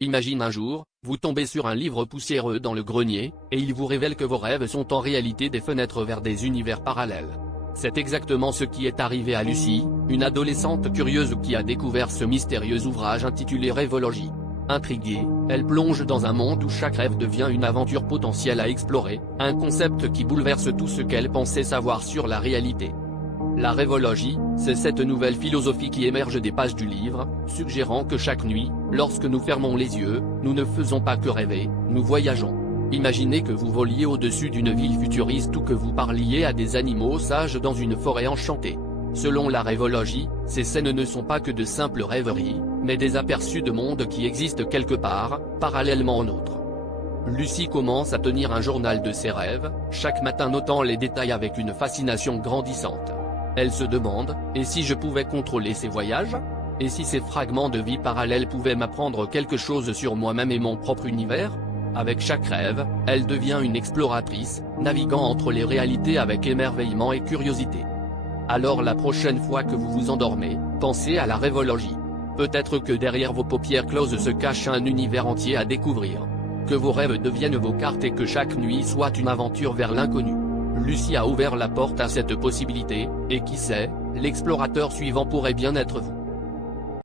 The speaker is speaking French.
Imagine un jour, vous tombez sur un livre poussiéreux dans le grenier, et il vous révèle que vos rêves sont en réalité des fenêtres vers des univers parallèles. C'est exactement ce qui est arrivé à Lucie, une adolescente curieuse qui a découvert ce mystérieux ouvrage intitulé Rêvologie. Intriguée, elle plonge dans un monde où chaque rêve devient une aventure potentielle à explorer, un concept qui bouleverse tout ce qu'elle pensait savoir sur la réalité. La rêvologie, c'est cette nouvelle philosophie qui émerge des pages du livre, suggérant que chaque nuit, lorsque nous fermons les yeux, nous ne faisons pas que rêver, nous voyageons. Imaginez que vous voliez au-dessus d'une ville futuriste ou que vous parliez à des animaux sages dans une forêt enchantée. Selon la rêvologie, ces scènes ne sont pas que de simples rêveries, mais des aperçus de mondes qui existent quelque part, parallèlement au nôtre. Lucie commence à tenir un journal de ses rêves, chaque matin notant les détails avec une fascination grandissante. Elle se demande, et si je pouvais contrôler ces voyages? Et si ces fragments de vie parallèles pouvaient m'apprendre quelque chose sur moi-même et mon propre univers? Avec chaque rêve, elle devient une exploratrice, naviguant entre les réalités avec émerveillement et curiosité. Alors la prochaine fois que vous vous endormez, pensez à la rêvologie. Peut-être que derrière vos paupières closes se cache un univers entier à découvrir. Que vos rêves deviennent vos cartes et que chaque nuit soit une aventure vers l'inconnu. Lucie a ouvert la porte à cette possibilité, et qui sait, l'explorateur suivant pourrait bien être vous.